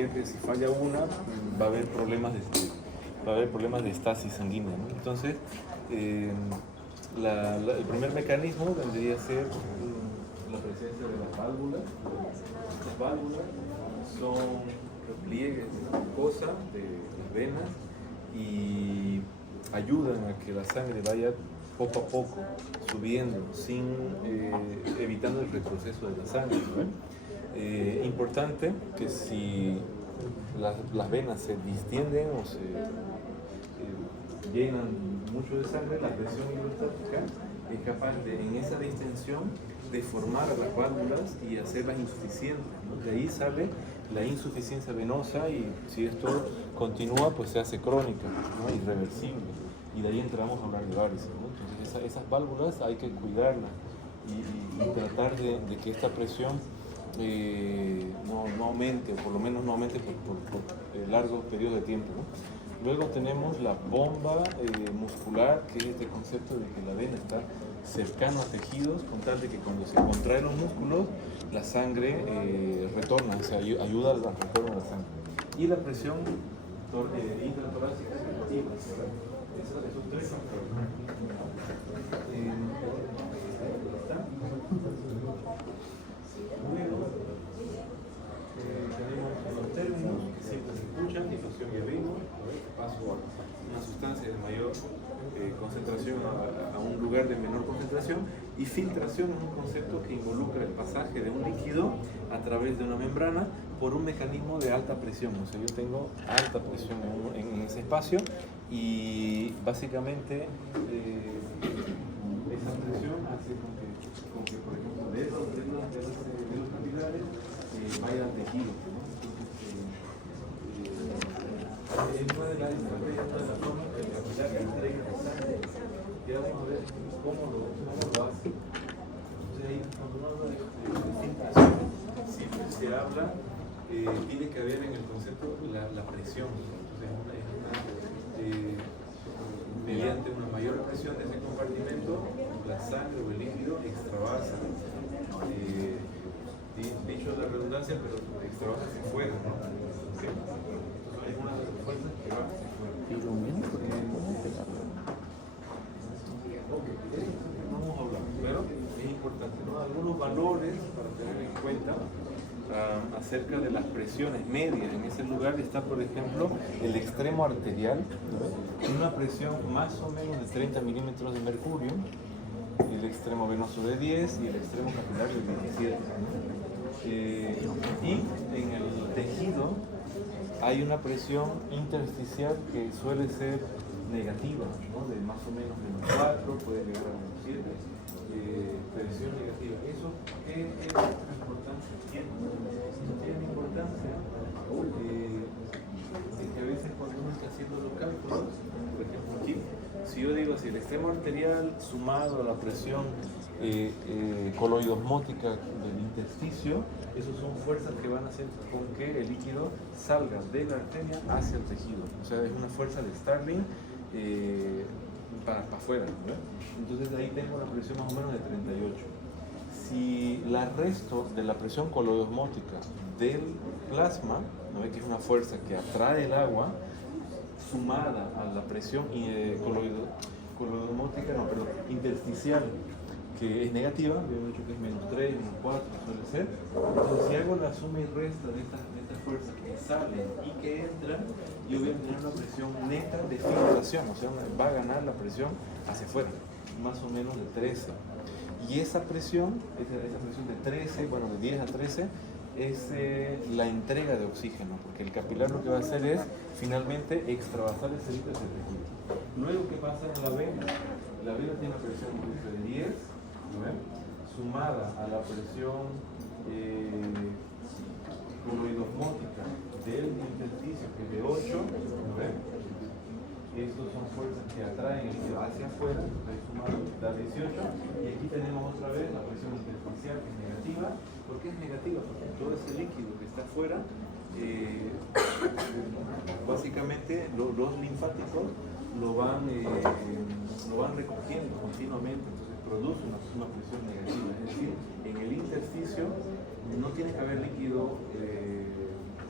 significa que si falla una, va a haber problemas de estasis sanguínea, ¿no? Entonces, el primer mecanismo vendría a ser la presencia de las válvulas. Estas válvulas son repliegues de mucosa de las venas y ayudan a que la sangre vaya poco a poco subiendo, evitando el retroceso de la sangre, ¿no? Importante que si las venas se distienden o se llenan mucho de sangre, la presión hidrostática es capaz de, en esa distensión, deformar a las válvulas y hacerlas insuficientes, ¿no? De ahí sale la insuficiencia venosa y si esto continúa, pues se hace crónica, ¿no? Irreversible. Y de ahí entramos a hablar de varices, ¿no? Entonces esas válvulas hay que cuidarlas y tratar de que esta presión no aumente, o por lo menos no aumente por largos periodos de tiempo, ¿no? Luego tenemos la bomba muscular, que es este concepto de que la vena está cercano a tejidos, con tal de que cuando se contraen los músculos, la sangre retorna, o sea, ayuda al retorno de la sangre. Y la presión intratorácica efectiva, esos tres factores. Luego, tenemos los términos que siempre se escuchan: difusión y abrigo, paso a una sustancia de mayor concentración a un lugar de menor concentración, y filtración es un concepto que involucra el pasaje de un líquido a través de una membrana por un mecanismo de alta presión. O sea, yo tengo alta presión en ese espacio y básicamente esa presión hace con que por ejemplo, de los capilares vaya al tejido, ¿no? Es una de las estrategias, una de las formas que el capilar entrega la sangre. Ya vamos a ver cómo lo hace. Entonces ahí, cuando uno habla de filtración, siempre se habla, tiene que haber en el concepto la presión. Entonces mediante una mayor presión de ese compartimento, la sangre o el líquido extravasa. Dicho la redundancia, pero extravasa hacia afuera, ¿no? ¿Sí? Es una de las fuerzas que va hacia afuera. Vamos a hablar, pero es importante, ¿no? Algunos valores para tener en cuenta acerca de las presiones medias. En ese lugar está, por ejemplo, el extremo arterial, ¿no? Una presión más o menos de 30 milímetros de mercurio, el extremo venoso de 10 y el extremo capilar de 17, ¿no? Y en el tejido hay una presión intersticial que suele ser negativa, ¿no? De más o menos -4, puede llegar a -7, presión negativa. ¿Eso qué importancia tiene? Eso tiene importancia que a veces cuando uno está haciendo los cálculos, por ejemplo aquí, si yo digo, si el extremo arterial sumado a la presión coloidosmótica del intersticio, esas son fuerzas que van a hacer con que el líquido salga de la arteria hacia el tejido. O sea, es una fuerza de Starling para afuera, ¿no? Entonces ahí tengo la presión más o menos de 38. Si la resto de la presión coloidosmótica del plasma, ¿no? Que es una fuerza que atrae el agua, sumada a la presión intersticial, que es negativa, habíamos dicho que es -3, -4 suele ser. Entonces, si hago la suma y resta de estas fuerzas que salen y que entran, yo voy a tener una presión neta de filtración, o sea, va a ganar la presión hacia afuera, más o menos de 13. Y esa presión de 13, bueno, de 10 a 13, es la entrega de oxígeno, porque el capilar lo que va a hacer es finalmente extravasar ese líquido hacia el tejido. Luego, ¿qué pasa en la vena? La vena tiene una presión de 10, ¿no? Sumada a la presión coloidosmótica del intersticio, que es de 8, ¿no? Estos son fuerzas que atraen el líquido hacia afuera, sumado da 18, y aquí tenemos otra vez la presión intersticial, que es negativa. ¿Por qué es negativa? Porque todo ese líquido que está afuera, básicamente los linfáticos lo van recogiendo continuamente, entonces produce una presión negativa. Es decir, en el intersticio no tiene que haber líquido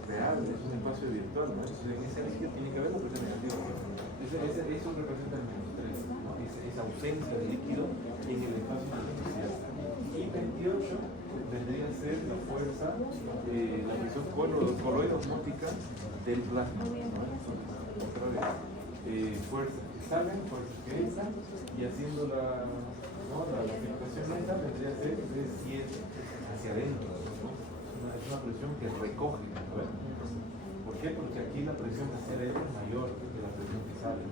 real, esos espacio virtual, ¿no? Entonces, en ese líquido tiene que haber la presión negativa. Eso representa el menos 3, ¿no? Esa ausencia de líquido en el espacio intersticial. Y 28 vendría a ser la fuerza, la presión coloidosmótica del plasma, ¿no? Otra vez, fuerzas que salen, fuerzas que entran, y haciendo la filtración neta vendría a ser de 7 hacia adentro, ¿no? Es una presión que recoge, ¿no? ¿Por qué? Porque aquí la presión hacia adentro es mayor que la presión que sale.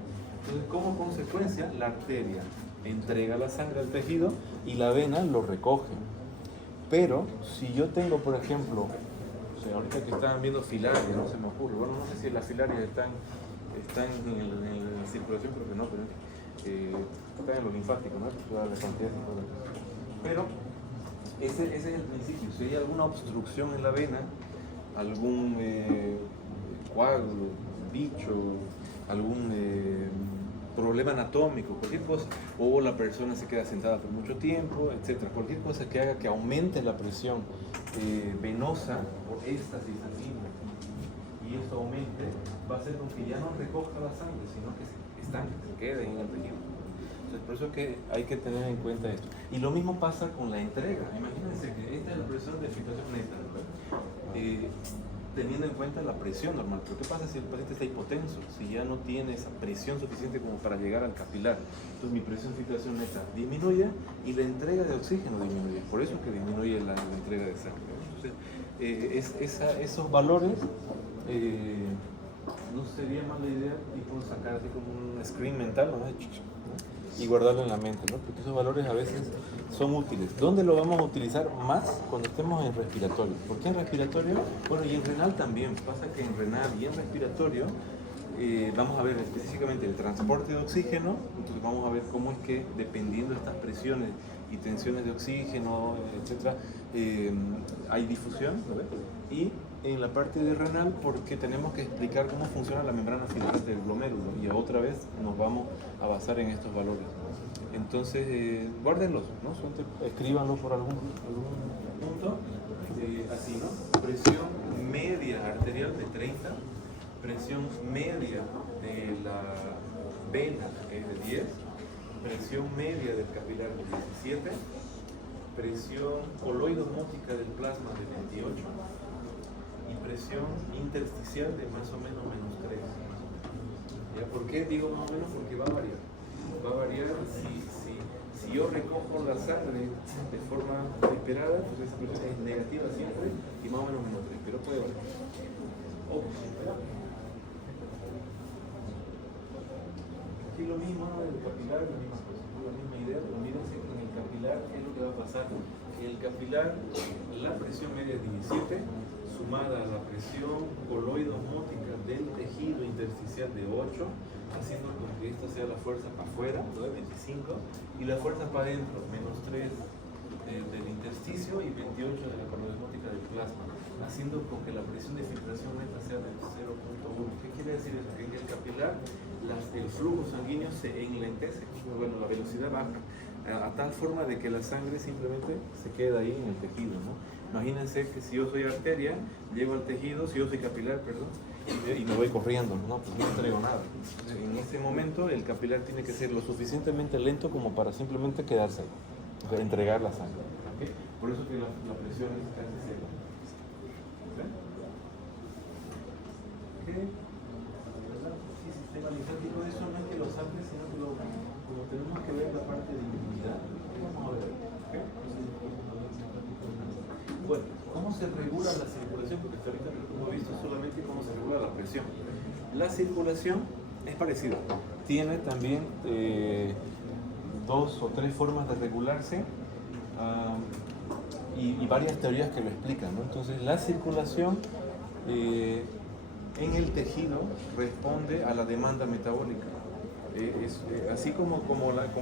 Entonces, como consecuencia, la arteria entrega la sangre al tejido y la vena lo recoge. Pero, si yo tengo, por ejemplo, o sea, ahorita que estaban viendo filarias, no se me ocurre, bueno, no sé si las filarias están en la circulación, creo que no, pero están en lo linfático, ¿no? Pero, ese es el principio. Si hay alguna obstrucción en la vena, algún coágulo, bicho, algún problema anatómico, cualquier cosa, o la persona se queda sentada por mucho tiempo, etcétera, cualquier cosa que haga que aumente la presión venosa por éxtasis sanguínea y esto aumente, va a hacer con que ya no recoja la sangre, sino que se estanque, se quede en el tejido. Entonces, por eso es que hay que tener en cuenta esto. Y lo mismo pasa con la entrega. Imagínense que esta es la presión de filtración neta, teniendo en cuenta la presión normal. Pero ¿qué pasa si el paciente está hipotenso? Si ya no tiene esa presión suficiente como para llegar al capilar. Entonces mi presión de filtración neta disminuye y la entrega de oxígeno disminuye. Por eso que disminuye la entrega de sangre. Entonces, esos valores, no sería mala idea tipo sacar así como un screen mental, ¿no? Y guardarlo en la mente, ¿no? Porque esos valores a veces son útiles. ¿Dónde lo vamos a utilizar más? Cuando estemos en respiratorio. ¿Por qué en respiratorio? Bueno, y en renal también. Pasa que en renal y en respiratorio vamos a ver específicamente el transporte de oxígeno. Entonces vamos a ver cómo es que, dependiendo de estas presiones y tensiones de oxígeno, etcétera, hay difusión, ¿no? Y en la parte de renal, porque tenemos que explicar cómo funciona la membrana filtrante del glomérulo, y otra vez nos vamos a basar en estos valores. Entonces, guárdenlos, ¿no? Escríbanlos por algún punto, así, ¿no? Presión media arterial de 30, presión media de la vena es de 10, presión media del capilar de 17, presión coloidosmótica del plasma de 28, y presión intersticial de más o menos menos 3. ¿Ya? ¿Por qué digo más o menos? Porque va a variar. Va a variar si yo recojo la sangre de forma esperada, pues esa presión es negativa siempre y más o menos menos 3, pero puede variar. Aquí lo mismo, ¿no? El capilar, la misma cosa, la misma idea, pero mírense que en el capilar, ¿qué es lo que va a pasar? En el capilar, la presión media es 17, sumada a la presión coloidosmótica del tejido intersticial de 8, haciendo con que esta sea la fuerza para afuera, ¿no? 25, y la fuerza para adentro, menos 3 del intersticio y 28 de la coloidosmótica del plasma, haciendo con que la presión de filtración neta sea de 0.1. ¿Qué quiere decir eso? Que en el capilar el flujo sanguíneo se enlentece, bueno, la velocidad baja, a tal forma de que la sangre simplemente se queda ahí en el tejido, ¿no? Imagínense que si yo soy arteria, llego al tejido, si yo soy capilar, perdón, y me voy corriendo, ¿no? Pues no entrego nada. En ese momento el capilar tiene que ser lo suficientemente lento como para simplemente quedarse ahí, o sea, entregar la sangre, ¿okay? Por eso que la presión es casi cero. ¿Okay? Sí, sistema linfático, eso no es que lo salve, sino que como tenemos que ver la parte de inmunidad, vamos a ver. ¿Okay? Bueno, ¿cómo se regula la circulación? Porque hasta ahorita hemos visto solamente cómo se regula la presión. La circulación es parecida. Tiene también 2 o 3 formas de regularse y varias teorías que lo explican, ¿no? Entonces, la circulación en el tejido responde a la demanda metabólica. Así como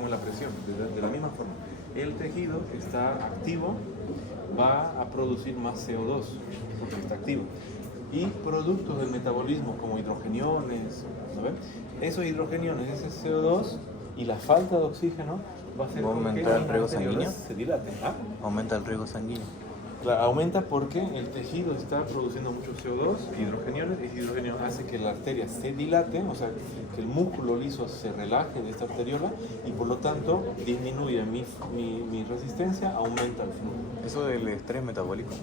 la presión, de la misma forma. El tejido está activo, va a producir más CO2 porque está activo, y productos del metabolismo como hidrogeniones, ¿no? Esos hidrogeniones, ese CO2 y la falta de oxígeno va a hacer que el riego sanguíneo. se dilate. ¿Ah? Aumenta el riego sanguíneo. Claro, aumenta porque el tejido está produciendo mucho CO2, hidrogeniones, y ese hidrogenio hace que la arteria se dilate, o sea, que el músculo liso se relaje de esta arteriola y por lo tanto disminuye mi resistencia, aumenta el flujo. ¿Eso del estrés metabólico?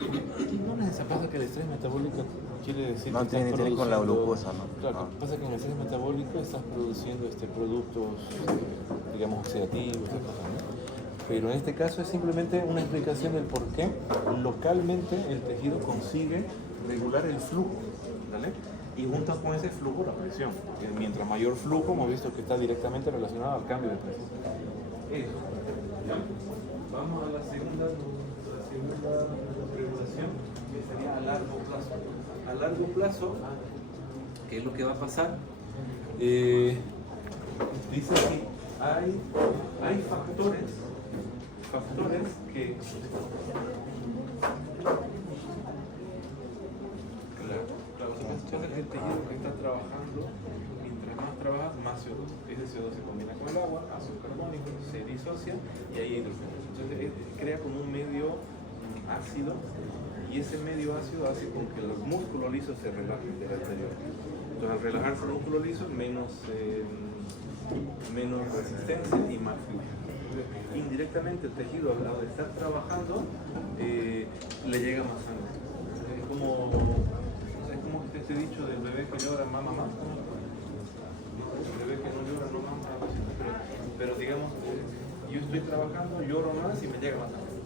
No necesariamente pasa que el estrés metabólico quiere decir No que tiene que ver con la glucosa, ¿no? Claro, pasa que en el estrés metabólico estás produciendo productos, digamos, oxidativos, estas cosas, ¿no? Pero en este caso es simplemente una explicación del por qué localmente el tejido consigue regular el flujo, ¿vale? Y junto con ese flujo la presión. Mientras mayor flujo, hemos visto que está directamente relacionado al cambio de presión. Eso. Vamos a la segunda regulación, que sería a largo plazo. A largo plazo, ¿qué es lo que va a pasar? Dice aquí, hay factores que... Claro, el tejido que está trabajando, mientras más trabajas, más CO2. Ese CO2 se combina con el agua, ácido carbónico, se disocia y hay hidrógeno. Entonces crea como un medio ácido y ese medio ácido hace con que los músculos lisos se relajen del anterior. Entonces al relajarse el músculo liso, menos resistencia y más flujo. Indirectamente el tejido al lado de estar trabajando le llega más sangre. Es como este dicho del bebé que llora mamá más. El bebé que no llora no mama, pero digamos, yo estoy trabajando, lloro más y me llega más sangre.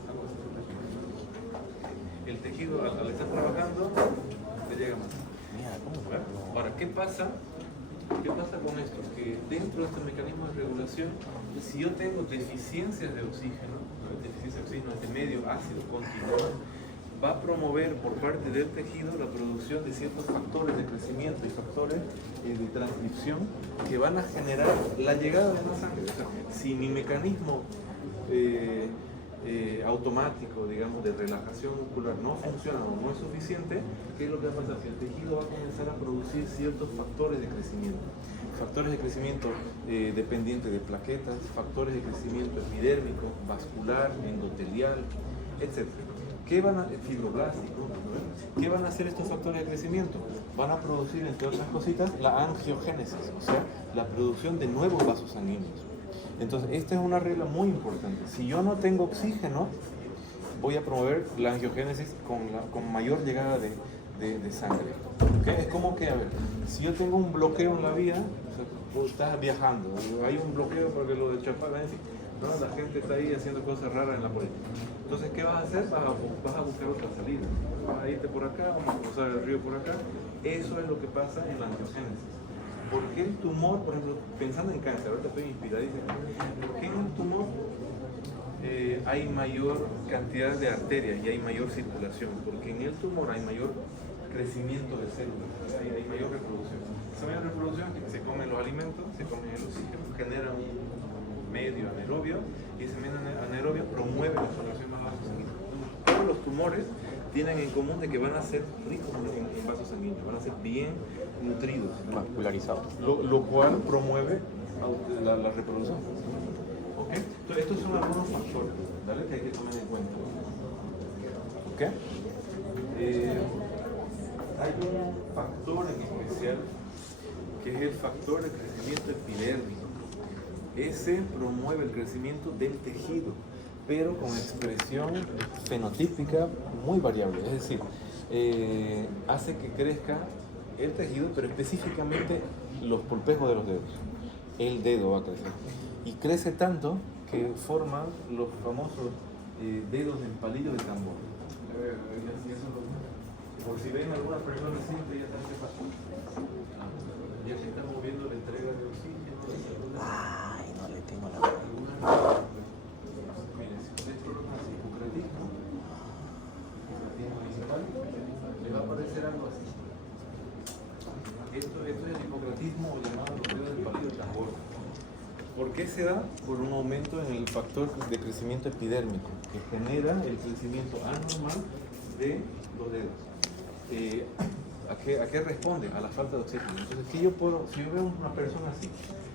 El tejido al estar trabajando le llega más sangre. Ahora, ¿qué pasa con esto? Que dentro de este mecanismo de regulación, si yo tengo deficiencias de oxígeno, este medio ácido continuo, va a promover por parte del tejido la producción de ciertos factores de crecimiento y factores de transcripción que van a generar la llegada de más sangre. O sea, si mi mecanismo automático, digamos, de relajación muscular no funciona o no es suficiente, ¿qué es lo que va a pasar? Que el tejido va a comenzar a producir ciertos factores de crecimiento. Factores de crecimiento dependientes de plaquetas, factores de crecimiento epidérmico, vascular, endotelial, etc. Fibroblástico, ¿no? ¿Qué van a hacer estos factores de crecimiento? Van a producir, entre otras cositas, la angiogénesis, o sea, la producción de nuevos vasos sanguíneos. Entonces, esta es una regla muy importante. Si yo no tengo oxígeno, voy a promover la angiogénesis con mayor llegada de sangre. ¿Okay? Es como que, a ver, si yo tengo un bloqueo en la vía, o sea, vos estás viajando, hay un bloqueo porque lo de Chapala, ¿no? La gente está ahí haciendo cosas raras en la política. Entonces, ¿qué vas a hacer? Vas a buscar otra salida. Vas a irte por acá, vamos a cruzar el río por acá. Eso es lo que pasa en la angiogénesis. ¿Por qué el tumor, por ejemplo, pensando en cáncer, ahorita estoy inspiradísimo, ¿por qué en el tumor hay mayor cantidad de arterias y hay mayor circulación? Porque en el tumor hay mayor crecimiento de células, hay mayor reproducción. Esa mayor reproducción es que se comen los alimentos, se comen el oxígeno, genera un medio anaerobio y ese medio anaerobio promueve la formación más vasos sanguíneos. Todos los tumores tienen en común de que van a ser ricos en vasos sanguíneos, van a ser bien nutridos, vascularizados, lo cual promueve la reproducción. ¿Okay? Entonces, estos son algunos factores, ¿vale? Que hay que tomar en cuenta. ¿Okay? Hay un factor en especial que es el factor de crecimiento epidérmico. Ese promueve el crecimiento del tejido, pero con expresión fenotípica muy variable, es decir, hace que crezca el tejido, pero específicamente los pulpejos de los dedos. El dedo va a crecer. Y crece tanto que forman los famosos dedos en palillo de tambor. Por si ven alguna persona simple, ya saben qué pasa. Ya se está moviendo la entrega de oxígeno. Ay, no le tengo la Miren, si ustedes colocan hipocratismo municipal, les va a aparecer algo así. Esto es el hipocratismo o llamado los dedos del palillo de tambor. ¿Por qué se da? Por un aumento en el factor de crecimiento epidérmico, que genera el crecimiento anormal de los dedos. ¿A qué responde? A la falta de oxígeno. Entonces, si yo veo una persona así,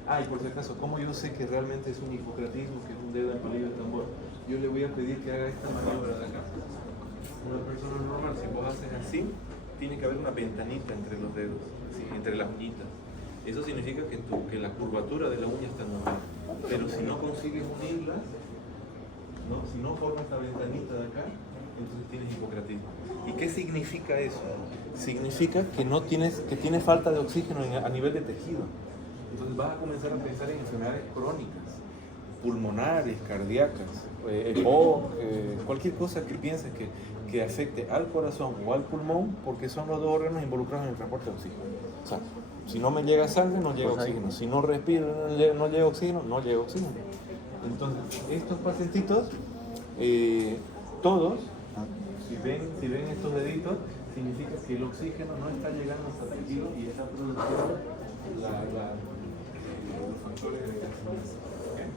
Ah, y por si acaso, ¿cómo yo sé que realmente es un hipocratismo, que es un dedo en palillo del tambor? Yo le voy a pedir que haga esta maniobra de acá. Una persona normal, si vos haces así, tiene que haber una ventanita entre los dedos, así, entre las uñitas. Eso significa que la curvatura de la uña está normal. Pero si no consigues unirlas, ¿no? Si no forma esta ventanita de acá, entonces tienes hipocratismo. ¿Y qué significa eso? Significa que tienes falta de oxígeno a nivel de tejido. Entonces vas a comenzar a pensar en enfermedades crónicas, pulmonares, cardíacas, o cualquier cosa que pienses que afecte al corazón o al pulmón, porque son los dos órganos involucrados en el transporte de oxígeno. O sea, si no me llega sangre, no llega oxígeno. Si no respiro, no llega oxígeno, no llega oxígeno. Entonces, estos pacientitos, todos, si ven estos deditos, significa que el oxígeno no está llegando hasta el tejido y está produciendo los factores de crecimiento. ¿Okay?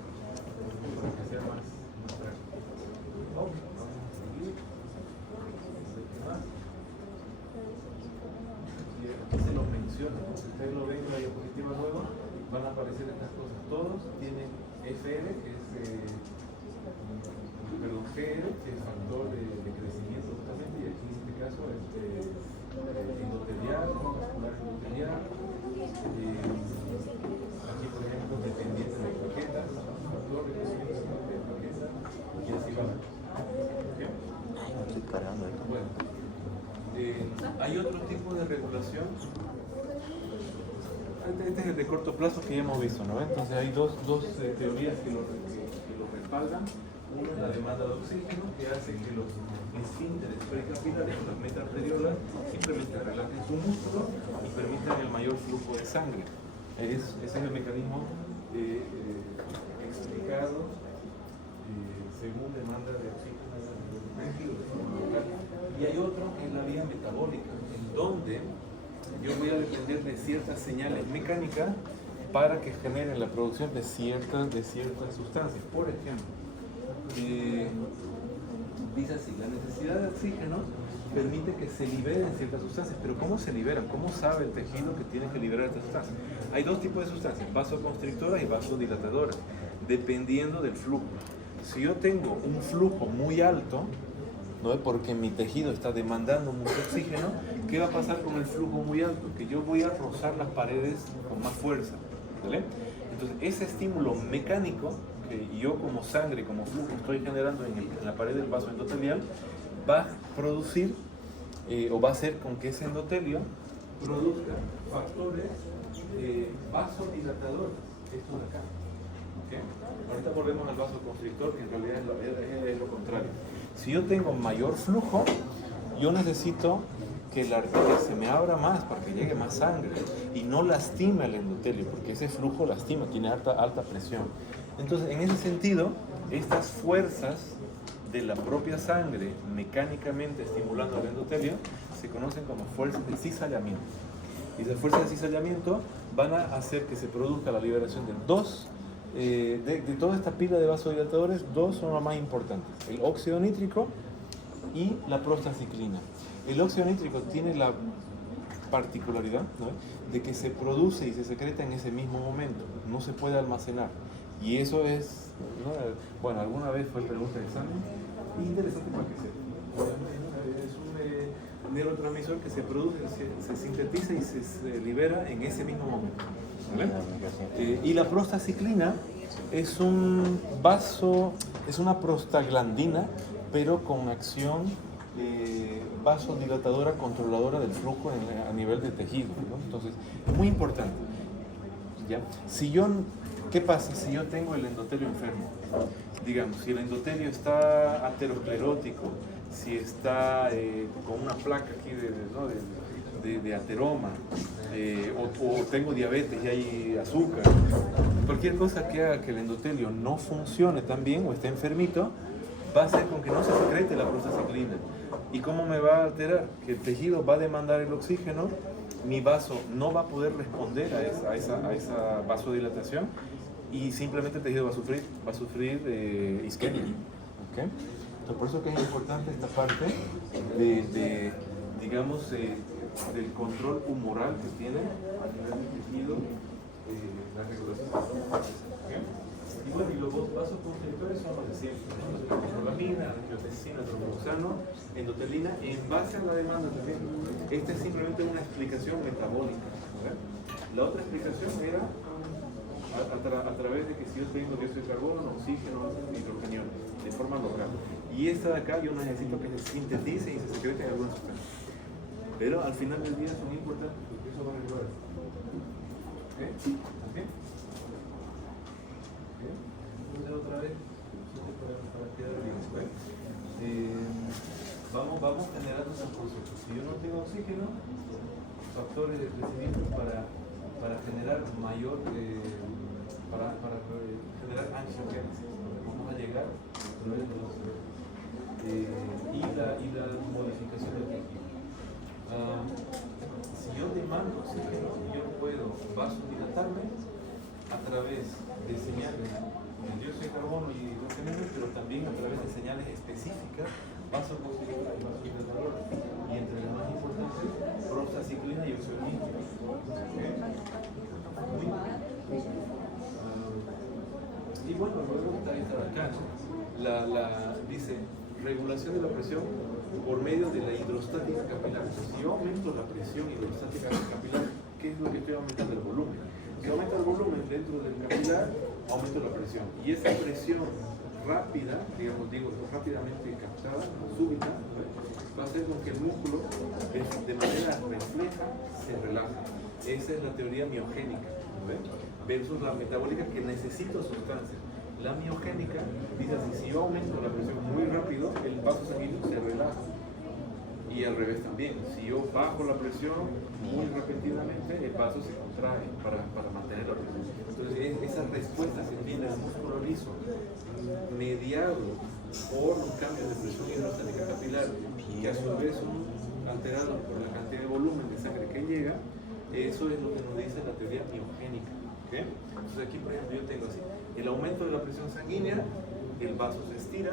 Para que sea más práctico. Aquí se los menciona, ¿no? Si ustedes lo ven en la diapositiva nueva, van a aparecer estas cosas. Todos tienen FR, que es GR, que es factor de crecimiento justamente, y aquí en este caso es endotelial, vascular endotelial. Aquí, por ejemplo, dependiente de plaquetas, factor de crecimiento de plaquetas, y así va. ¿Okay? Estoy cargando esto. Bueno, hay otro tipo de regulación. Este es el de corto plazo que ya hemos visto, ¿no? Entonces hay dos teorías que lo respaldan. Una es la demanda de oxígeno, que hace que los esfínteres precapilares, las metaarteriolas, simplemente relajen su músculo y permitan el mayor flujo de sangre. Ese es el mecanismo explicado según demanda de oxígeno de forma local. Y hay otro que es la vía metabólica, en donde yo voy a depender de ciertas señales mecánicas para que generen la producción de ciertas sustancias. Por ejemplo, dice así, la necesidad de oxígeno permite que se liberen ciertas sustancias, pero ¿cómo se liberan? ¿Cómo sabe el tejido que tiene que liberar estas sustancias? Hay dos tipos de sustancias, vasoconstrictoras y vasodilatadoras, dependiendo del flujo. Si yo tengo un flujo muy alto, ¿no? Porque mi tejido está demandando mucho oxígeno, ¿qué va a pasar con el flujo muy alto? Que yo voy a rozar las paredes con más fuerza, ¿vale? Entonces, ese estímulo mecánico que yo como sangre, como flujo estoy generando en la pared del vaso endotelial, va a producir o va a hacer con que ese endotelio produzca factores vasodilatadores, esto de acá. ¿Okay? Ahorita volvemos al vasoconstrictor, que en realidad es lo contrario. Si yo tengo mayor flujo, yo necesito que la arteria se me abra más para que llegue más sangre y no lastime el endotelio, porque ese flujo lastima, tiene alta presión. Entonces, en ese sentido, estas fuerzas de la propia sangre mecánicamente estimulando el endotelio se conocen como fuerzas de cizallamiento. Y esas fuerzas de cizallamiento van a hacer que se produzca la liberación de de toda esta pila de vasodilatadores, dos son los más importantes: el óxido nítrico y la prostaciclina. El óxido nítrico tiene la particularidad, ¿no?, de que se produce y se secreta en ese mismo momento, no se puede almacenar. Y eso es, ¿no? Bueno, alguna vez fue pregunta de examen, interesante para que sepa. Es un neurotransmisor que se produce, se sintetiza y se libera en ese mismo momento. ¿Vale? Y la prostaciclina es es una prostaglandina, pero con acción vasodilatadora, controladora del flujo a nivel de tejido, ¿no? Entonces, es muy importante. ¿Ya? ¿Qué pasa si yo tengo el endotelio enfermo? Digamos, si el endotelio está aterosclerótico, si está con una placa aquí de ateroma, o tengo diabetes y hay azúcar, cualquier cosa que haga que el endotelio no funcione tan bien o esté enfermito, va a hacer con que no se secrete la prostaciclina. ¿Y cómo me va a alterar? Que el tejido va a demandar el oxígeno, mi vaso no va a poder responder a esa vasodilatación y simplemente el tejido va a sufrir isquemia. ¿Okay? Entonces, por eso que es importante esta parte digamos, del control humoral que tiene a nivel del tejido la regulación. ¿Okay? Y bueno, y los vasos constrictores son los de siempre, ¿no? La metformina, angiotensina, trombosano, endotelina, en base a la demanda también. Esta es simplemente una explicación metabólica. ¿Okay? La otra explicación era a través de que si yo tengo dióxido de carbono, oxígeno, hidrogenio, de forma local. Y esta de acá yo necesito que se sintetice y se secrete en alguna sustancia. Pero al final del día son importantes porque eso va a regular. ¿Ok? ¿Ok? Entonces otra vez, para quedar bien. Vamos generando esos procesos. Si yo no tengo oxígeno, factores de crecimiento para generar mayor, para generar angiogénesis. Vamos a llegar a través de los y la modificación del tejido. Si yo demando oxígeno, yo puedo vasodilatarme a través de señales de dióxido de carbono y hidrógeno, pero también a través de señales específicas, vasoconstrictora y vasodilatadora. Y entre las más importantes, prostacyclina y oxoglina. ¿Okay? Y bueno, luego está acá, dice regulación de la presión por medio de la hidrostática capilar. Si yo aumento la presión hidrostática capilar, ¿qué es lo que estoy aumentando? El volumen. Si aumenta el volumen dentro del capilar, aumento la presión. Y esa presión rápida, rápidamente captada, súbita, ¿no? Va a hacer con que el músculo de manera refleja se relaje. Esa es la teoría miogénica, ¿no? Versus la metabólica, que necesita sustancias. La miogénica dice así: si yo aumento la presión muy rápido, el vaso sanguíneo se relaja. Y al revés también, si yo bajo la presión muy repentinamente, el vaso se contrae para mantener la presión. Entonces, esa respuesta que tiene el músculo liso, mediado por los cambios de presión hidrostática capilar, que a su vez son alterados por la cantidad de volumen de sangre que llega, eso es lo que nos dice la teoría miogénica. ¿Okay? Entonces, aquí, por ejemplo, yo tengo así: el aumento de la presión sanguínea, el vaso se estira.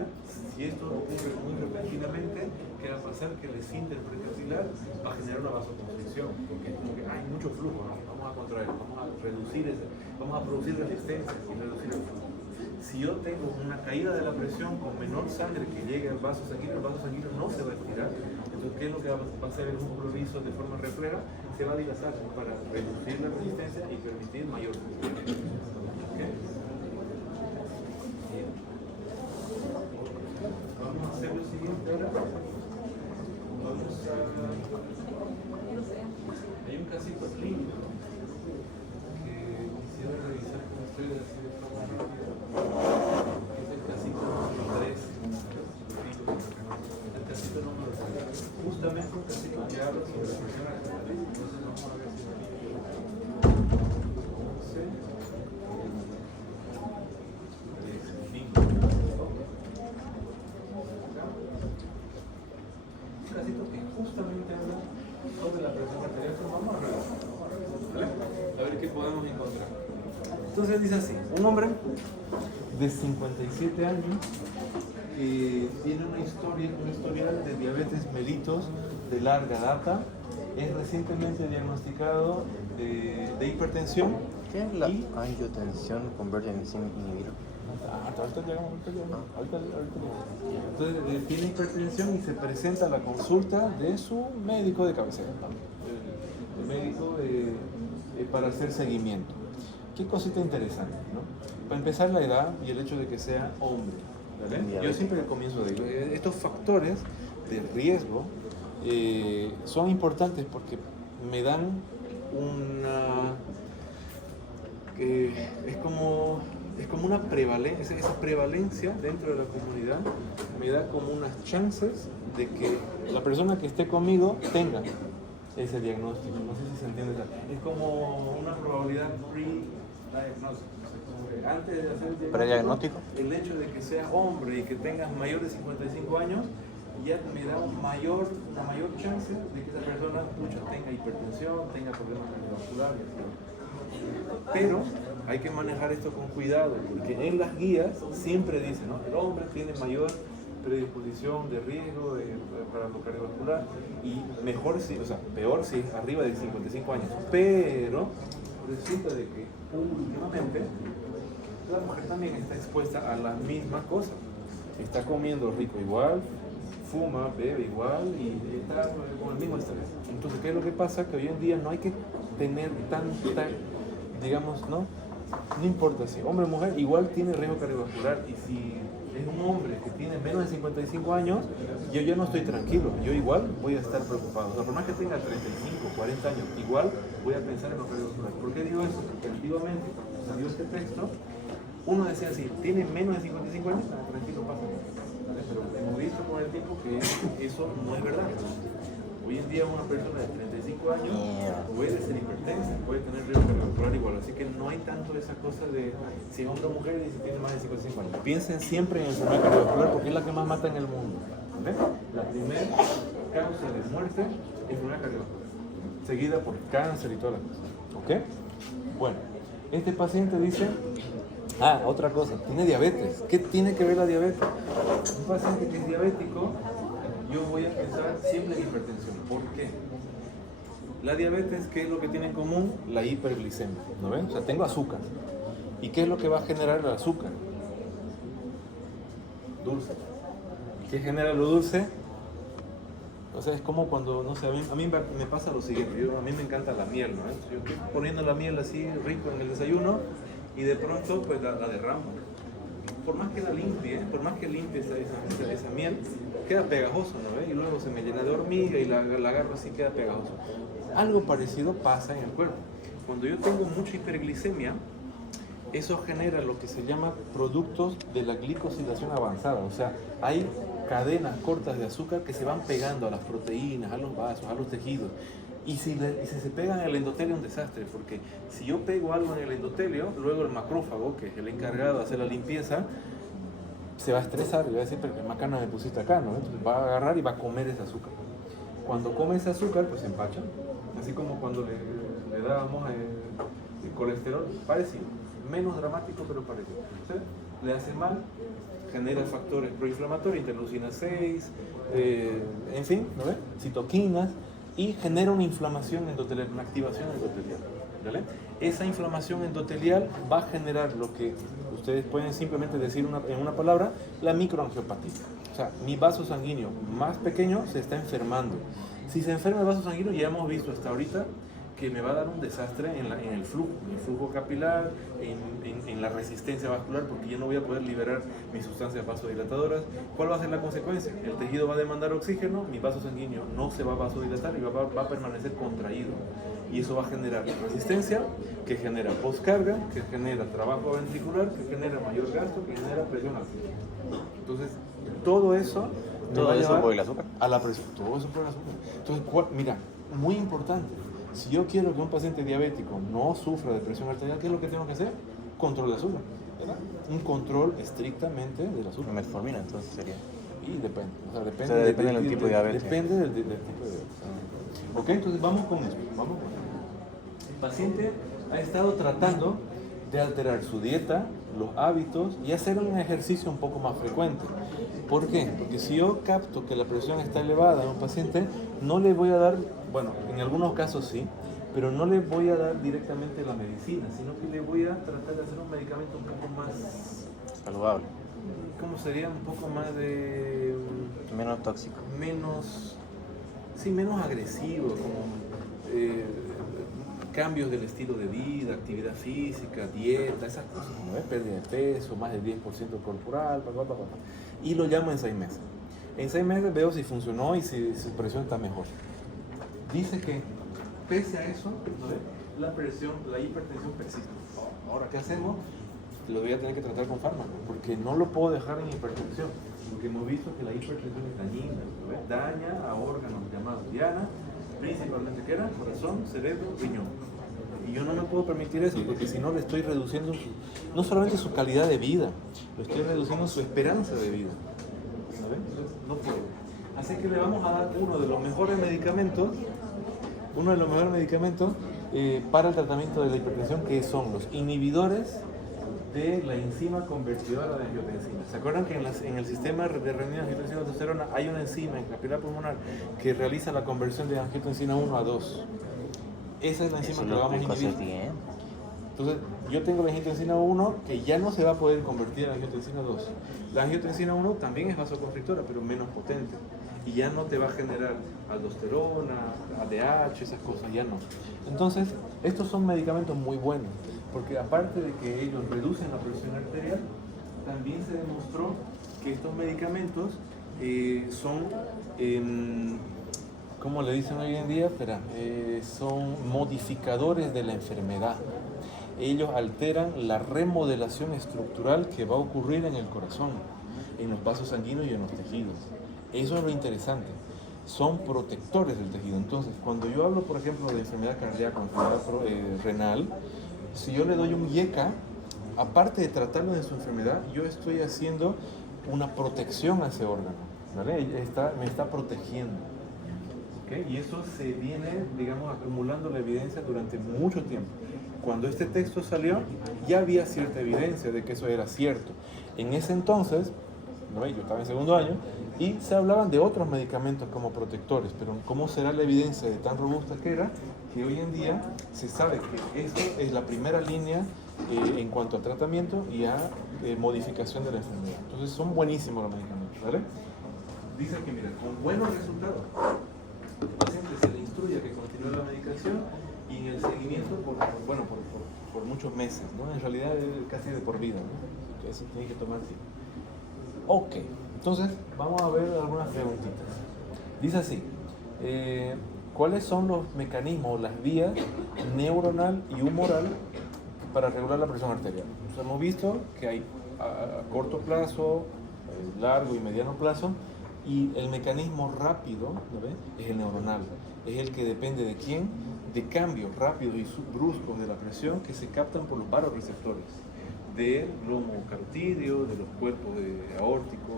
Si esto ocurre muy repentinamente, ¿qué va a pasar? Que el esfínter precapilar va a generar una vasoconstricción, porque es como que hay mucho flujo, ¿no? Vamos a contraer, vamos a reducir vamos a producir resistencia y reducir el flujo. Si yo tengo una caída de la presión con menor sangre que llegue al vaso sanguíneo, el vaso sanguíneo no se va a estirar. Entonces, ¿qué es lo que va a hacer el músculo liso de forma refleja? Se va a dilatar para reducir la resistencia y permitir mayor flujo. ¿Okay? Vamos a hacer lo siguiente ahora. Hay un casito clínico que quisiera revisar con ustedes así de forma rápida. Es el casito número 3. El casito número 3. Justamente un casito que habla sobre la presión arterial. Entonces vamos a ver si justamente habla sobre la presión arterial. Vamos a ver, ¿vale? A ver qué podemos encontrar. Entonces dice así: un hombre de 57 años que tiene un historial de diabetes mellitus de larga data, es recientemente diagnosticado de hipertensión. ¿Qué es la angiotensión converge en enzima inhibidor? Entonces tiene hipertensión y se presenta a la consulta de su médico de cabecera, el médico para hacer seguimiento. Qué cosita interesante, ¿no? Para empezar, la edad y el hecho de que sea hombre, ¿vale? Yo siempre comienzo de ello. Estos factores de riesgo son importantes porque me dan es como una prevalencia, esa prevalencia dentro de la comunidad me da como unas chances de que la persona que esté conmigo tenga ese diagnóstico. No sé si se entiende. Es como una probabilidad pre-diagnóstico. Antes de hacer el ¿Prediagnóstico? El hecho de que seas hombre y que tengas mayor de 55 años ya me da una mayor chance de que esa persona tenga hipertensión, tenga problemas cardiovasculares. Pero hay que manejar esto con cuidado, porque en las guías siempre dice, ¿no? El hombre tiene mayor predisposición de riesgo para lo cardiovascular y peor si es arriba de 55 años. Pero resulta de que últimamente la mujer también está expuesta a la misma cosa. Está comiendo rico igual, fuma, bebe igual y está con el mismo estrés. Entonces, ¿qué es lo que pasa? Que hoy en día no hay que tener tanta, digamos, ¿no? No importa si hombre o mujer, igual tiene riesgo cardiovascular. Y si es un hombre que tiene menos de 55 años, yo ya no estoy tranquilo. Yo igual voy a estar preocupado. O sea, por más que tenga 35, 40 años, igual voy a pensar en lo cardiovascular. ¿Por qué digo eso? Porque antiguamente, cuando salió este texto, uno decía así, tiene menos de 55 años, tranquilo, pasa. Pero hemos visto con el tiempo que eso no es verdad. Hoy en día una persona de 35 años puede ser hipertensa, puede tener riesgo cardiovascular igual, así que no hay tanto esa cosa de si es hombre o mujer y si tiene más de 55 años. Piensen siempre en enfermedad cardiovascular porque es la que más mata en el mundo. ¿Vale? La primera causa de muerte es enfermedad cardiovascular, seguida por cáncer y todas las cosas. ¿Ok? Bueno, este paciente dice, otra cosa, tiene diabetes. ¿Qué tiene que ver la diabetes? Un paciente que es diabético, yo voy a pensar siempre en hipertensión. ¿Por qué? La diabetes, ¿qué es lo que tiene en común? La hiperglicemia, ¿no ven? O sea, tengo azúcar. ¿Y qué es lo que va a generar el azúcar? Dulce. ¿Y qué genera lo dulce? O sea, es como cuando, no sé, a mí me pasa lo siguiente, a mí me encanta la miel, ¿no? Yo estoy poniendo la miel así rico en el desayuno y de pronto pues la derramo. Por más que la limpie, por más que limpie esa miel, queda pegajoso, ¿no ves? Y luego se me llena de hormiga y la agarro así, queda pegajoso. Algo parecido pasa en el cuerpo. Cuando yo tengo mucha hiperglicemia, eso genera lo que se llama productos de la glicosilación avanzada. O sea, hay cadenas cortas de azúcar que se van pegando a las proteínas, a los vasos, a los tejidos. Y si se pegan en el endotelio es un desastre, porque si yo pego algo en el endotelio, luego el macrófago, que es el encargado de hacer la limpieza, se va a estresar y va a decir, pero qué macana me pusiste acá, ¿no? Entonces va a agarrar y va a comer ese azúcar. Cuando come ese azúcar, pues se empacha. Así como cuando le dábamos el colesterol, parecido. Menos dramático, pero parecido. ¿Sí? Le hace mal, genera factores proinflamatorios, interleucina 6, en fin, ¿no ves? Citoquinas, y genera una inflamación endotelial, una activación endotelial. ¿Vale? Esa inflamación endotelial va a generar lo que ustedes pueden simplemente decir en una palabra, la microangiopatía. O sea, mi vaso sanguíneo más pequeño se está enfermando. Si se enferma el vaso sanguíneo, ya hemos visto hasta ahorita que me va a dar un desastre en el flujo capilar, en la resistencia vascular, porque yo no voy a poder liberar mis sustancias vasodilatadoras. ¿Cuál va a ser la consecuencia? El tejido va a demandar oxígeno, mi vaso sanguíneo no se va a vasodilatar y va a permanecer contraído. Y eso va a generar resistencia, que genera postcarga, que genera trabajo ventricular, que genera mayor gasto, que genera presión arterial. Entonces, todo eso por el azúcar. A la presión, todo eso por el azúcar. Entonces, mira, muy importante. Si yo quiero que un paciente diabético no sufra de presión arterial, ¿qué es lo que tengo que hacer? Control de azúcar, ¿verdad? Un control estrictamente del azúcar. Metformina, entonces sería. Y depende, Depende del tipo de diabetes. Depende del tipo de diabetes. Ok, entonces vamos con esto. El paciente ha estado tratando de alterar su dieta, los hábitos y hacer un ejercicio un poco más frecuente. ¿Por qué? Porque si yo capto que la presión está elevada en un paciente, no le voy a dar, bueno, en algunos casos sí, pero no le voy a dar directamente la medicina, sino que le voy a tratar de hacer un medicamento un poco más saludable. ¿Cómo sería? Un poco más de... menos tóxico. Menos agresivo, como cambios del estilo de vida, actividad física, dieta, esas cosas, ¿no? Pérdida de peso, más del 10% corporal, y lo llamo en 6 meses. En 6 meses veo si funcionó y si su presión está mejor. Dice que pese a eso, ¿no? La hipertensión persiste. Ahora, ¿qué hacemos? Lo voy a tener que tratar con fármacos, porque no lo puedo dejar en hipertensión, porque hemos visto que la hipertensión es dañina, ¿no? Daña a órganos llamados diana, principalmente que era corazón, cerebro, riñón. Y yo no me puedo permitir eso, porque si no le estoy reduciendo no solamente su calidad de vida, lo estoy reduciendo su esperanza de vida. ¿Sabes? Entonces, no puedo. Así que le vamos a dar uno de los mejores medicamentos para el tratamiento de la hipertensión, que son los inhibidores de la enzima convertidora de angiotensina. ¿Se acuerdan que en el sistema de renina angiotensina-aldosterona hay una enzima en capilar pulmonar que realiza la conversión de angiotensina 1 a 2? esa es la enzima Eso que lo vamos a explico hace inhibir. tiempo. Entonces, yo tengo la angiotensina 1 que ya no se va a poder convertir en angiotensina 2. La angiotensina 1 también es vasoconstrictora, pero menos potente. Y ya no te va a generar aldosterona, ADH, esas cosas, ya no. Entonces, estos son medicamentos muy buenos, porque aparte de que ellos reducen la presión arterial, también se demostró que estos medicamentos son, ¿cómo le dicen hoy en día? Espera, son modificadores de la enfermedad. Ellos alteran la remodelación estructural que va a ocurrir en el corazón, en los vasos sanguíneos y en los tejidos. Eso es lo interesante. Son protectores del tejido. Entonces, cuando yo hablo, por ejemplo, de enfermedad cardíaca o enfermedad renal, si yo le doy un IECA, aparte de tratarlo de su enfermedad, yo estoy haciendo una protección a ese órgano, ¿vale? Me está protegiendo. ¿Okay? Y eso se viene, digamos, acumulando la evidencia durante mucho tiempo. Cuando este texto salió, ya había cierta evidencia de que eso era cierto. En ese entonces, ¿no? Yo estaba en segundo año, y se hablaban de otros medicamentos como protectores, pero ¿cómo será la evidencia de tan robusta que era? Que hoy en día se sabe que esto es la primera línea en cuanto a tratamiento y a modificación de la enfermedad. Entonces son buenísimos los medicamentos, ¿vale? Dice que, mira, con buenos resultados, al paciente se le instruye a que continúe la medicación y en el seguimiento por muchos meses, ¿no? En realidad es casi de por vida, ¿no? Que eso tiene que tomar tiempo. Ok, entonces vamos a ver algunas preguntitas. Dice así, ¿cuáles son los mecanismos, las vías neuronal y humoral para regular la presión arterial? Entonces, hemos visto que hay a corto plazo, largo y mediano plazo, y el mecanismo rápido, ¿no ves? Es el neuronal, es el que depende de quién, de cambios rápidos y bruscos de la presión que se captan por los vasoreceptores del glomo carotídeo, de los cuerpos aórticos,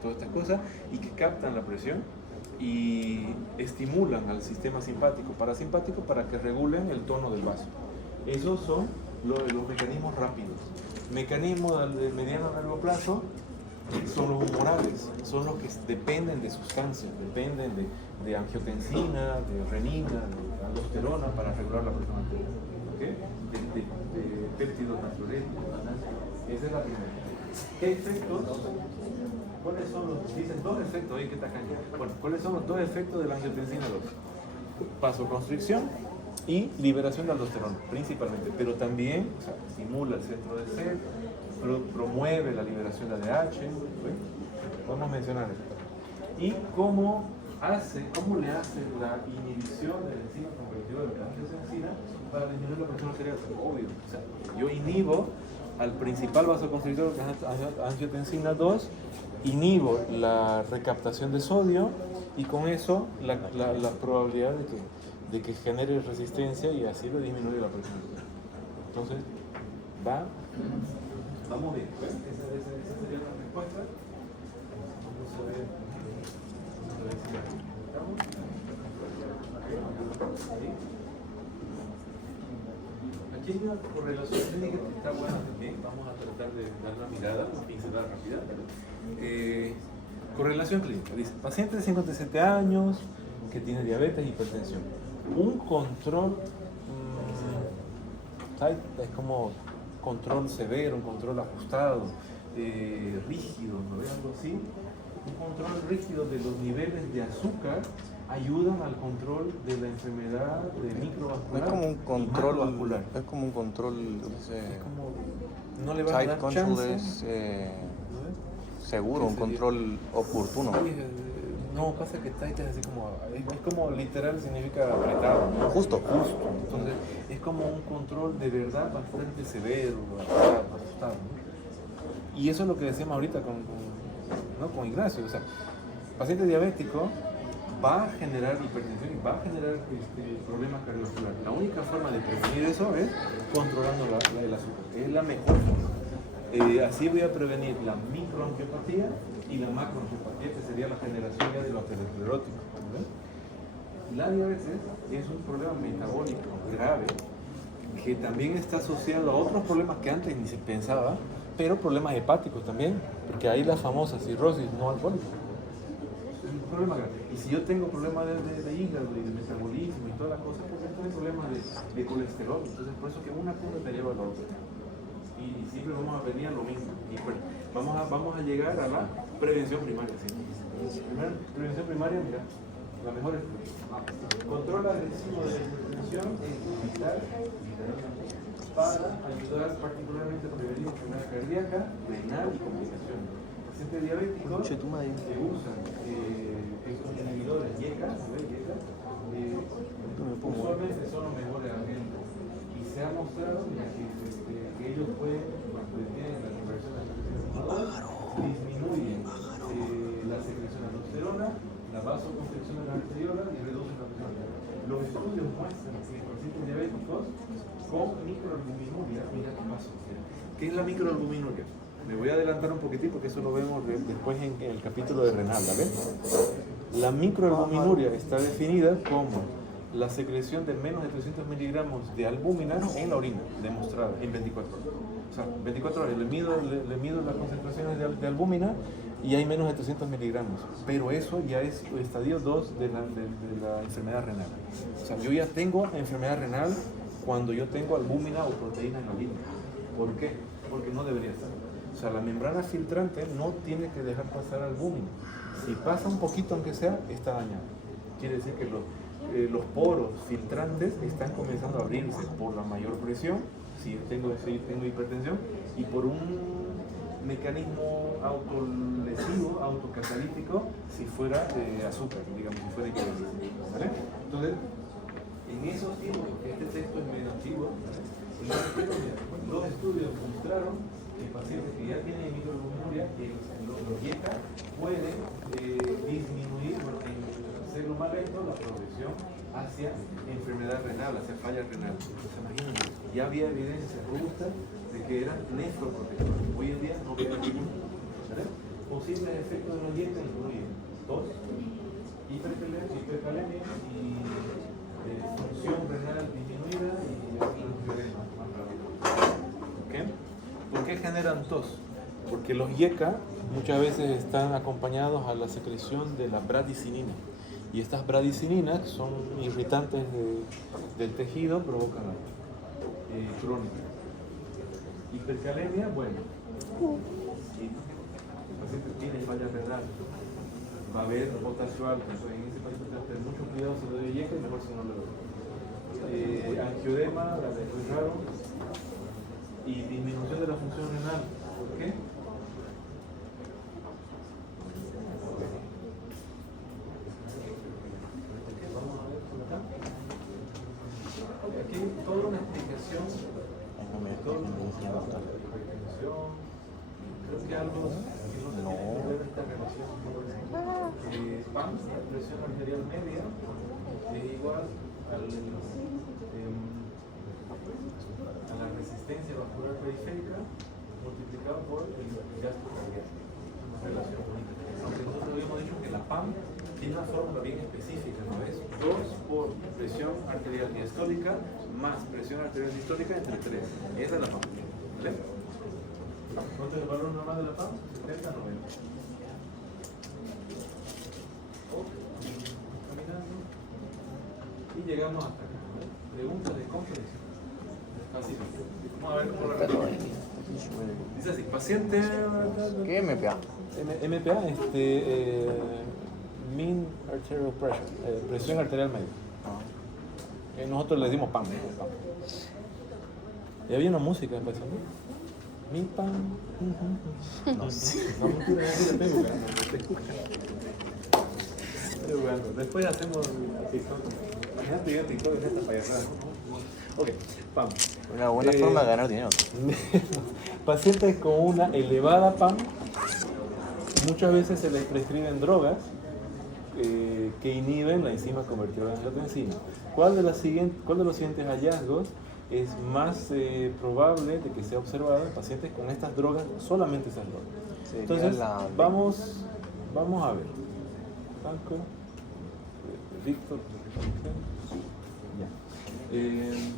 todas estas cosas, y que captan la presión y estimulan al sistema simpático, parasimpático para que regulen el tono del vaso. Esos son los mecanismos rápidos. Mecanismos de mediano a largo plazo son los humorales, son los que dependen de sustancias, dependen de angiotensina, de renina, de aldosterona para regular la presión arterial, ¿okay? de péptidos natriuréticos. Esa es la primera. ¿Qué efectos? ¿Cuáles son los? Dicen dos efectos ahí que está acá. Bueno, ¿cuáles son los dos efectos de la angiotensina 2? Vasoconstricción y liberación de aldosterona, principalmente, pero también, o sea, estimula el centro del ser, promueve la liberación de ADH, ¿sí? Vamos a mencionar esto. Y cómo le hace la inhibición de la enzima convertidora de la angiotensina para disminuir la presión arterial. Obvio, o sea, yo inhibo al principal vasoconstrictor, que es angiotensina 2, inhibo la recaptación de sodio y con eso la probabilidad de que genere resistencia y así lo disminuye la presión arterial. Entonces, vamos bien. Esa sería la respuesta. Vamos a ver si la explicamos. Aquí hay una correlación clínica que está buena también. Vamos a tratar de dar una mirada, una pincelada rápida. Correlación clínica. Dice, paciente de 57 años que tiene diabetes e hipertensión. Un control, es como control severo, un control ajustado, rígido, ¿no ves? Algo así. Un control rígido de los niveles de azúcar ayudan al control de la enfermedad de microvascular. Es como un control macrovascular. Es como un control, no sé. Es como, no le va a Side dar control chance. es seguro, un control oportuno. Sí, no, pasa que tight es así como, es como literal significa apretado, ¿no? Justo. Entonces es como un control de verdad bastante severo, ajustado, ¿no? Y eso es lo que decíamos ahorita con Ignacio, o sea, paciente diabético va a generar hipertensión y va a generar problemas cardiovasculares. La única forma de prevenir eso es controlando el azúcar, es la mejor forma. Así voy a prevenir la microangiopatía y la macroangiopatía, que sería la generación ya de los ateroscleróticos. La diabetes es un problema metabólico grave que también está asociado a otros problemas que antes ni se pensaba, pero problemas hepáticos también, porque hay la famosa cirrosis no alcohólica. problema grave. Y si yo tengo problemas de hígado y de metabolismo y toda la cosa, porque tengo problemas de colesterol. Entonces, por eso que una cosa te lleva a la otra. Y siempre vamos a venir a lo mismo. Y bueno, vamos a llegar a la prevención primaria. ¿Sí? Primero, prevención primaria, mira, la mejor es control agresivo de la hipertensión es vital para ayudar particularmente a prevenir enfermedad cardíaca, renal y complicaciones. Pacientes diabéticos que usan estos inhibidores YECA, usualmente son los mejores agentes. Y se ha mostrado que ellos pueden, cuando tienen la conversión de disminuyen la secreción de aldosterona, la vasoconstricción de la arteriola y reducen la presión arterial. Los estudios muestran que en pacientes diabéticos con microalbuminuria, mira qué paso. ¿Qué es la microalbuminuria? Me voy a adelantar un poquitín porque eso lo vemos después en el capítulo de renal, ¿vale? La microalbuminuria está definida como la secreción de menos de 300 miligramos de albúmina en la orina, demostrada en 24 horas. O sea, 24 horas le mido las concentraciones de albúmina y hay menos de 300 miligramos. Pero eso ya es estadio 2 de la enfermedad renal. O sea, yo ya tengo enfermedad renal cuando yo tengo albúmina o proteína en la orina. ¿Por qué? Porque no debería estar. O sea, la membrana filtrante no tiene que dejar pasar albúmina. Si pasa un poquito, aunque sea, está dañado. Quiere decir que los poros filtrantes están comenzando a abrirse por la mayor presión, si tengo hipertensión, y por un mecanismo autolesivo, autocatalítico, si fuera azúcar, digamos, si fuera hipertensión. ¿Vale? Entonces, en esos tiempos, porque este texto es medio antiguo, en esos tiempos, los estudios mostraron que pacientes que ya tienen microalbuminuria, que los YECA pueden disminuir, hacerlo más lento, la progresión hacia enfermedad renal, hacia falla renal. Imagínense, ya había evidencia robusta de que eran nefroprotectores. Hoy en día no queda ninguno. Posibles efectos de los YECA incluyen tos, hipercalemia y función renal disminuida y angioedema más rápido. ¿Okay? ¿Por qué generan tos? Porque los YECA muchas veces están acompañados a la secreción de la bradicinina. Y estas bradicininas son irritantes del tejido, provocan crónica. Hipercalemia, bueno, si el paciente tiene falla renal, va a haber potasio alto, entonces en ese paciente hay que tener mucho cuidado si lo doy YECA y mejor si no lo doy. Angioedema, la de muy raro, y disminución de la función renal. ¿Por qué? Vamos a ver por acá. Aquí toda una explicación. Creo que algo que no tiene que ver esta relación. PAM, la presión arterial media, es igual a la resistencia vascular periférica multiplicado por el gasto cardíaco. Una relación bonita. Aunque nosotros habíamos dicho que la PAM tiene una fórmula bien específica, ¿no es? 2 por presión arterial diastólica más presión arterial sistólica entre 3. Esa es la PAM. ¿Vale? ¿Cuánto es el valor normal de la PAM? 70, 90. Caminando. Y llegamos hasta acá. ¿Vale? Preguntas de comprensión. Así. Vamos a ver cómo la resolvemos. Dice así, paciente... ¿Qué MPA? MPA, mean arterial pressure, presión arterial media. Nosotros le decimos PAM. Y había una música en paciente. Mi PAM. No sé. No, mentira, no te tengo, pero bueno, después hacemos TikTok. Imagínate yo TikTok en esta payasada. Ok, PAM. Una buena forma de ganar dinero. Pacientes con una elevada PAM, muchas veces se les prescriben drogas que inhiben la enzima convertidora de angiotensina. ¿Cuál de los siguientes hallazgos es más probable de que sea observado en pacientes con estas drogas, solamente esas drogas? Entonces, vamos a ver. Franco, Víctor, ya.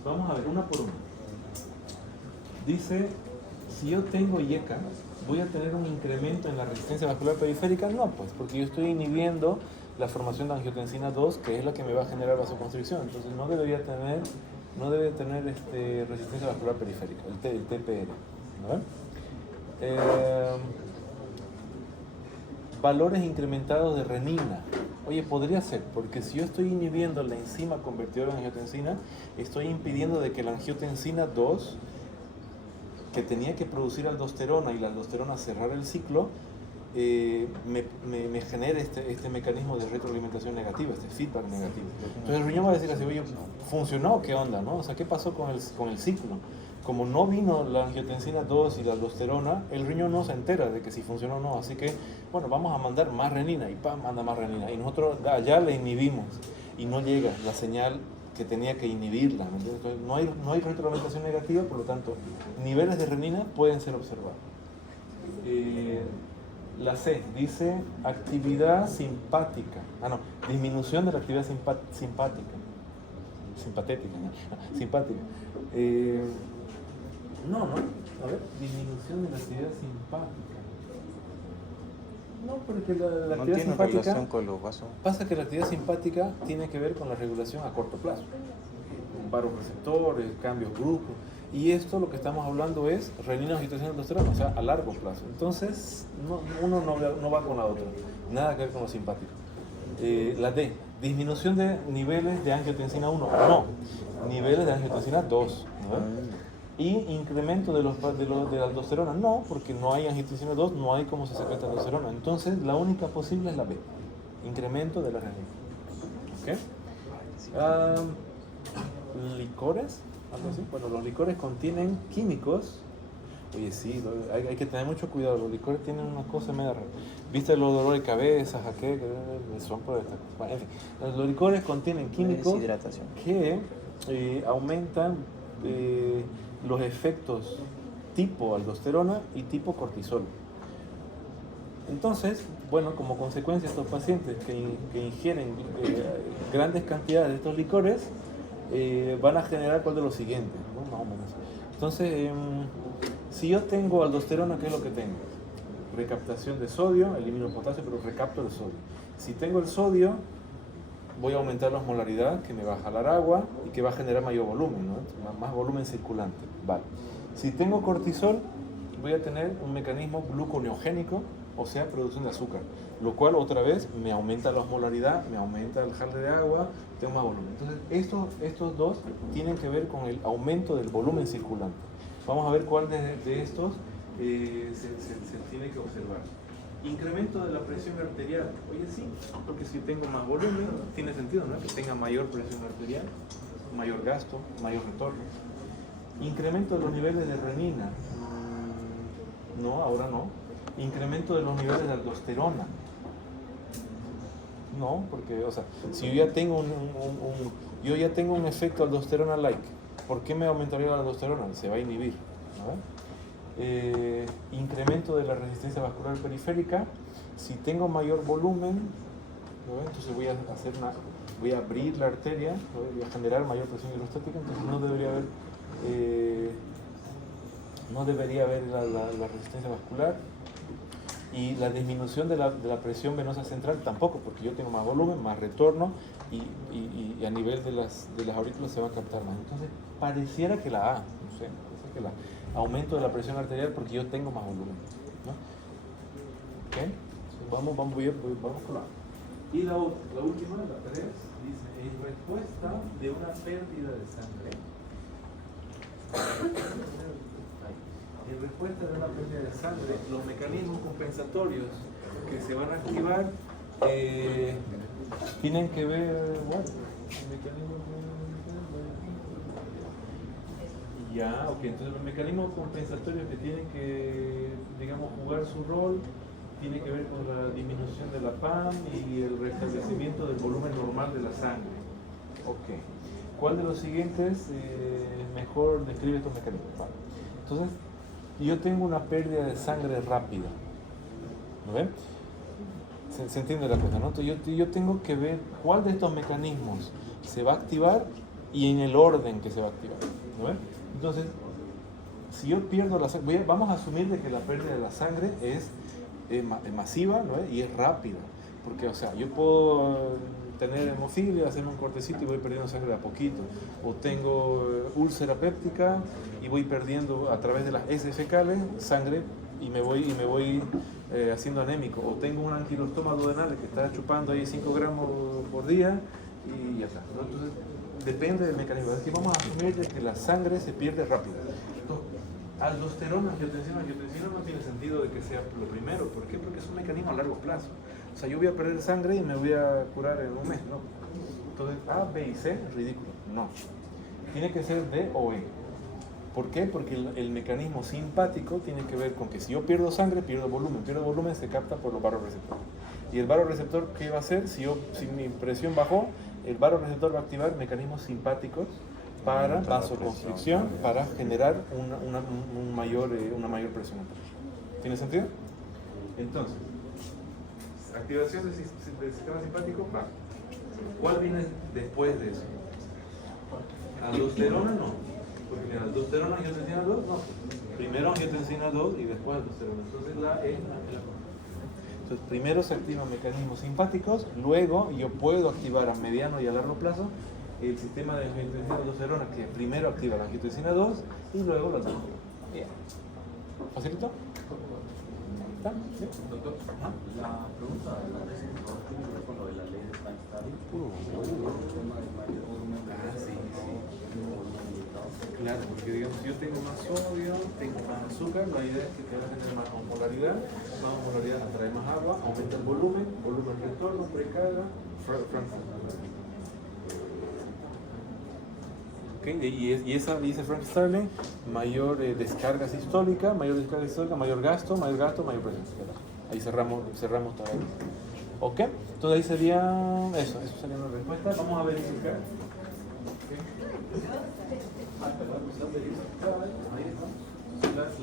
Vamos a ver una por una. Dice, si yo tengo YECA, ¿voy a tener un incremento en la resistencia vascular periférica? No, pues, porque yo estoy inhibiendo la formación de angiotensina 2, que es la que me va a generar vasoconstricción. Entonces no debe tener resistencia vascular periférica, el TPR. ¿No? Valores incrementados de renina. Oye, podría ser, porque si yo estoy inhibiendo la enzima convertidora de angiotensina, estoy impidiendo de que la angiotensina 2, que tenía que producir aldosterona y la aldosterona cerrar el ciclo, me genere este mecanismo de retroalimentación negativa, este feedback negativo. Entonces el riñón va a decir así, oye, ¿funcionó? ¿Qué onda? ¿No? O sea, ¿qué pasó con el ciclo? Como no vino la angiotensina 2 y la aldosterona, el riñón no se entera de que si funcionó o no. Así que, bueno, vamos a mandar más renina y ¡pam! Manda más renina. Y nosotros allá le inhibimos y no llega la señal que tenía que inhibirla. ¿Me entiendes? Entonces, no hay retroalimentación negativa, por lo tanto, niveles de renina pueden ser observados. La C dice actividad simpática. Disminución de la actividad simpática. Simpatética, ¿no? Simpática. No. A ver, disminución de la actividad simpática. No, porque la actividad simpática relación con los vasos. pasa que la actividad simpática tiene que ver con la regulación a corto plazo. Vasoreceptores, cambios bruscos. Y esto lo que estamos hablando es renina, angiotensina, aldosterona, o sea, a largo plazo. Entonces, uno no va con la otra. Nada que ver con lo simpático. La D, disminución de niveles de angiotensina 1. No, niveles de angiotensina 2. ¿no? Y incremento de la aldosterona. No, porque no hay angiotensina 2, no hay cómo se secreta aldosterona. Entonces, la única posible es la B, incremento de la renina. ¿Ok? Licores. Algo así. Bueno, los licores contienen químicos. Oye, sí, hay que tener mucho cuidado. Los licores tienen una cosa media rara. ¿Viste los dolores de cabeza, jaque? Son por esta cosa. Bueno, en fin, los licores contienen químicos que aumentan los efectos tipo aldosterona y tipo cortisol. Entonces, bueno, como consecuencia, estos pacientes que ingieren grandes cantidades de estos licores van a generar cuál de los siguientes, ¿no? Más o menos. Entonces, si yo tengo aldosterona, ¿qué es lo que tengo? Recaptación de sodio, elimino el potasio, pero recapto el sodio. Si tengo el sodio, voy a aumentar la osmolaridad, que me va a jalar agua y que va a generar mayor volumen, ¿no? Más volumen circulante. Vale. Si tengo cortisol, voy a tener un mecanismo gluconeogénico, o sea, producción de azúcar, lo cual otra vez me aumenta la osmolaridad, me aumenta el jale de agua, tengo más volumen. Entonces, estos dos tienen que ver con el aumento del volumen circulante. Vamos a ver cuál de estos se tiene que observar. Incremento de la presión arterial. Oye, sí, porque si tengo más volumen, tiene sentido, ¿no? Que tenga mayor presión arterial, mayor gasto, mayor retorno. Incremento de los niveles de renina. No, ahora no. Incremento de los niveles de aldosterona. No, porque, o sea, si yo ya tengo un efecto aldosterona-like, ¿por qué me aumentaría la aldosterona? Se va a inhibir, ¿no? Incremento de la resistencia vascular periférica. Si tengo mayor volumen, ¿no? Entonces voy a abrir la arteria, ¿no? Voy a generar mayor presión hidrostática, entonces no debería haber la resistencia vascular. Y la disminución de la presión venosa central tampoco, porque yo tengo más volumen, más retorno y a nivel de las aurículas se va a captar más. Entonces, pareciera que la A, no sé, parece que la aumento de la presión arterial porque yo tengo más volumen, ¿no? ¿Ok? Vamos con la A. Y la última, la 3, dice, en respuesta de una pérdida de sangre. En respuesta de una pérdida de sangre, los mecanismos compensatorios que se van a activar tienen que ver, bueno, ya, ok, entonces los mecanismos compensatorios que tienen que, digamos, jugar su rol tiene que ver con la disminución de la PAM y el restablecimiento del volumen normal de la sangre. Ok. ¿Cuál de los siguientes mejor describe estos mecanismos? Vale. Entonces, yo tengo una pérdida de sangre rápida. ¿No ven? Se entiende la cosa, ¿no? Entonces yo tengo que ver cuál de estos mecanismos se va a activar y en el orden que se va a activar. ¿No ven? Entonces, si yo pierdo la sangre, vamos a asumir de que la pérdida de la sangre es masiva, ¿no? Y es rápida. Porque, o sea, yo puedo tener hemofilia, hacerme un cortecito y voy perdiendo sangre de a poquito. O tengo úlcera péptica y voy perdiendo a través de las heces fecales sangre y me voy haciendo anémico. O tengo un anquilostoma duodenal que está chupando ahí 5 gramos por día y ya está, ¿no? Entonces, depende del mecanismo. Es que vamos a asumir que la sangre se pierde rápido. Entonces, aldosterona, angiotensina no tiene sentido de que sea lo primero. ¿Por qué? Porque es un mecanismo a largo plazo. O sea, yo voy a perder sangre y me voy a curar en un mes, ¿no? Entonces, A, B y C, ridículo. No. Tiene que ser D o E. ¿Por qué? Porque el mecanismo simpático tiene que ver con que si yo pierdo sangre, pierdo volumen, se capta por los vasoreceptores. Y el vasoreceptor, ¿qué va a hacer? Si mi presión bajó, el vasoreceptor va a activar mecanismos simpáticos para vasoconstricción, para generar una mayor presión. ¿Tiene sentido? Entonces, activación del sistema simpático, va. ¿Cuál viene después de eso? Aldosterona no. Porque mira, aldosterona, angiotensina 2, no. Primero angiotensina 2 y después aldosterona. Entonces la E la Entonces primero se activan mecanismos simpáticos, luego yo puedo activar a mediano y a largo plazo el sistema de angiotensina aldosterona, que primero activa la angiotensina 2 y luego la 2. Bien. ¿Facilito? ¿Está? ¿Sí? Doctor. ¿Ah? La pregunta de la tesis tiene que ver con lo de la ley de Feinstein. Claro, porque digamos, si yo tengo más sodio, tengo más azúcar, la idea es que te va a tener más osmolaridad atrae más agua, aumenta el volumen retorno, precarga, okay, y esa dice Frank Starling, mayor descarga sistólica, mayor gasto, mayor presión. Ahí cerramos todo. ¿Ok? Entonces ahí sería eso sería una respuesta. Vamos a verificar.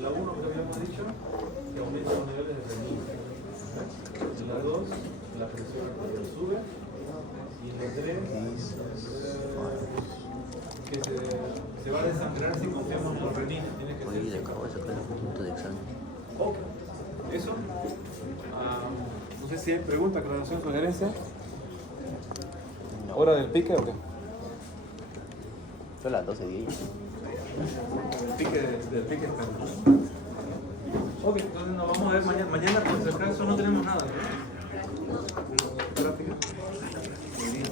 La 1 que habíamos dicho, que aumenta los niveles de renina. La 2, la presión sube. Y la 3, que se va a desangrar si confiamos en los renines. Tiene que Oye, ser. le acabo de sacar el punto de examen. Ok. Eso. No sé si hay pregunta, aclaración, sugerencia. No. ¿Hora del pique o qué? Son las 12:10. El pique está. Ok, entonces nos vamos a ver mañana. Mañana, por si acaso, no tenemos nada, ¿no? Gráfica. Muy bien.